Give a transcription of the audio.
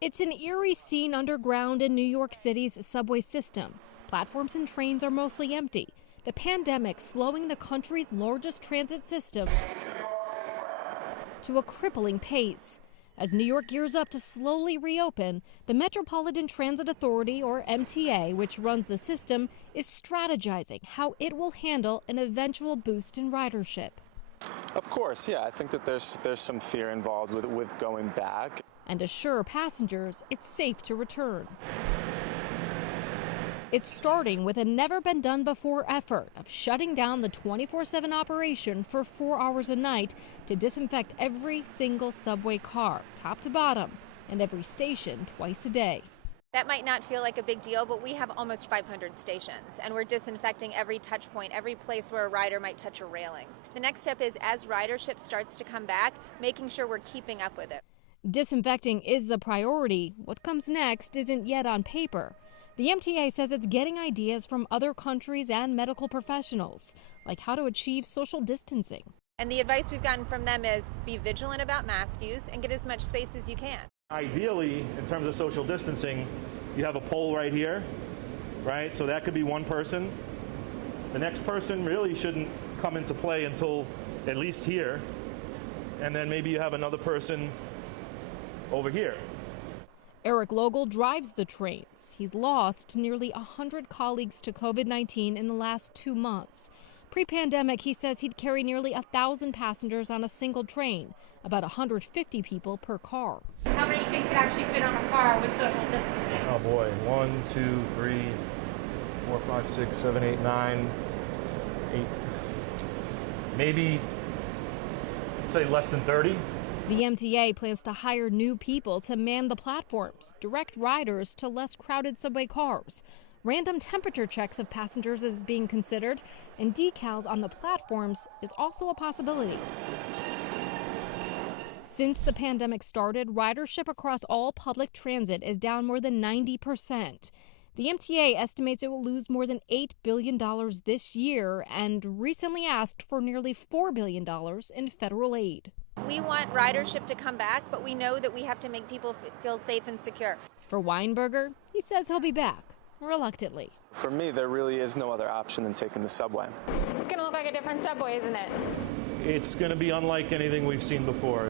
It's an eerie scene underground in New York City's subway system. Platforms and trains are mostly empty. The pandemic slowing the country's largest transit system to a crippling pace. As New York gears up to slowly reopen, the Metropolitan Transit Authority, or MTA, which runs the system, is strategizing how it will handle an eventual boost in ridership. Of course, yeah, I think that there's some fear involved with going back. And assure passengers it's safe to return. It's starting with a never-been-done-before effort of shutting down the 24/7 operation for 4 hours a night to disinfect every single subway car, top to bottom, and every station twice a day. That might not feel like a big deal, but we have almost 500 stations, and we're disinfecting every touch point, every place where a rider might touch a railing. The next step is, as ridership starts to come back, making sure we're keeping up with it. Disinfecting is the priority. What comes next isn't yet on paper. The MTA says it's getting ideas from other countries and medical professionals, like how to achieve social distancing. And the advice we've gotten from them is be vigilant about mask use and get as much space as you can. Ideally, in terms of social distancing, you have a pole right here, right? So that could be one person. The next person really shouldn't come into play until at least here. And then maybe you have another person over here. Eric Logel drives the trains. He's lost nearly 100 colleagues to COVID-19 in the last 2 months. Pre-pandemic, he says he'd carry nearly 1,000 passengers on a single train, about 150 people per car. How many you think could actually fit on a car with social distancing? Oh boy, 1, 2, 3, 4, 5, 6, 7, 8, 9, 8. Maybe, say less than 30. The MTA plans to hire new people to man the platforms, direct riders to less crowded subway cars. Random temperature checks of passengers is being considered, and decals on the platforms is also a possibility. Since the pandemic started, ridership across all public transit is down more than 90%. The MTA estimates it will lose more than $8 billion this year and recently asked for nearly $4 billion in federal aid. We want ridership to come back, but we know that we have to make people feel safe and secure. For Weinberger, he says he'll be back, reluctantly. For me, there really is no other option than taking the subway. It's going to look like a different subway, isn't it? It's going to be unlike anything we've seen before.